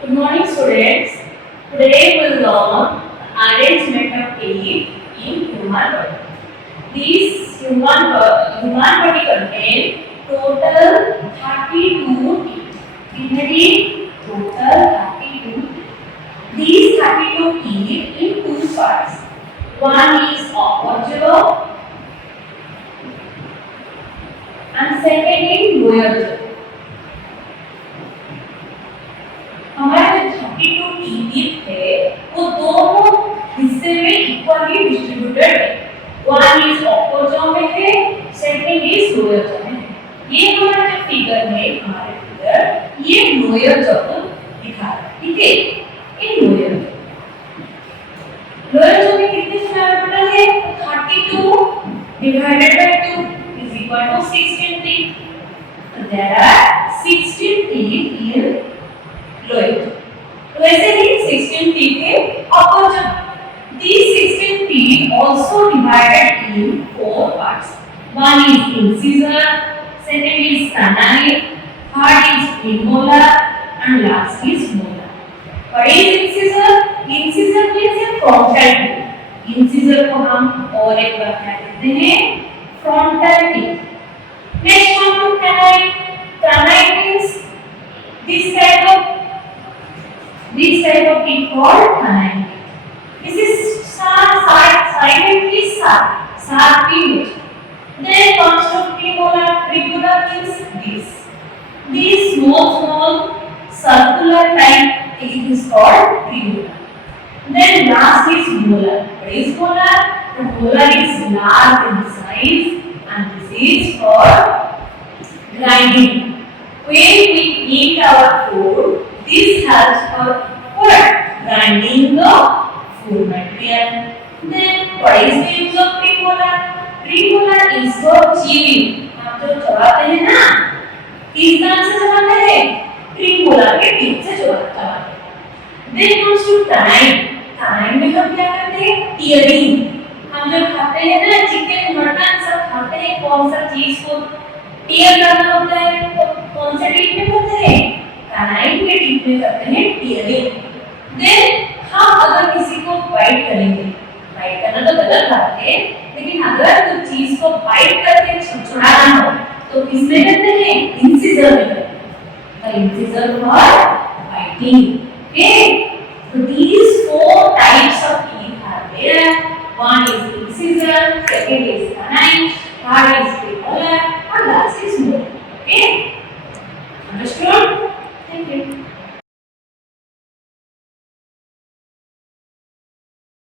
Good morning, students. Today we will learn arrangement of teeth in human body. These human body contain total 32 teeth. Indeed, total 32 teeth. These 32 teeth in two parts. One is upper jaw and second is lower jaw. हमारे जो 32 teeth थे वो दोनों हिस्से में equally distributed है. One is upper jaw में है, सेकंड इज लोअर जॉ में है. ये हमारा जो फिगर है हमारे फिगर ये लोअर जॉ को दिखा रहा है. ठीक है, ये लोअर जॉ में कितने स्क्वायर टोटल है? 32 divided by 2 is equal to 16 teeth. So there are 16 teeth in lower jaw. वैसे ही 16 teeth है upper jaw. These 16 teeth also divided in 4 parts. One is incisor, second is canine, third is premolar, and last is molar. What is incisor? Incisor means a frontal teeth. Incisor को हम और एक बार क्या कहते हैं? Frontal teeth. Next come to canine. Canine means this type of teeth called canine. This is silently sharp teeth. Then comes to premolar. Premolar means this. These small circular type teeth is called premolar. Then last is molar. What is molar? The molar is large in size and this is for grinding. When we eat our food, this helps for what? Grinding the food material. Then what is the use of premolar? Premolar is for chewing. हम जो चबाते हैं ना, किस दांत से चबाते हैं? प्रीमोलर के टीथ से चबाते हैं. Then comes to canine. Canine में हम क्या करते हैं? Tearing. हम जो खाते हैं ना चिकन मटन सब खाते हैं, कौन सा चीज को टीयर करना होता है? तो कौन से टीथ में करते हैं? canine के टीथ में करते हैं टीयरिंग. देन हम अगर किसी को बाइट करेंगे, बाइट करना तो गलत बात है, लेकिन अगर कोई चीज को बाइट करके छुड़ाना हो तो किसमें करते हैं? इंसिजर में करते हैं. The incisor for biting. Okay, so these 4 types of teeth are there. One is incisor, second is canine, third is premolar,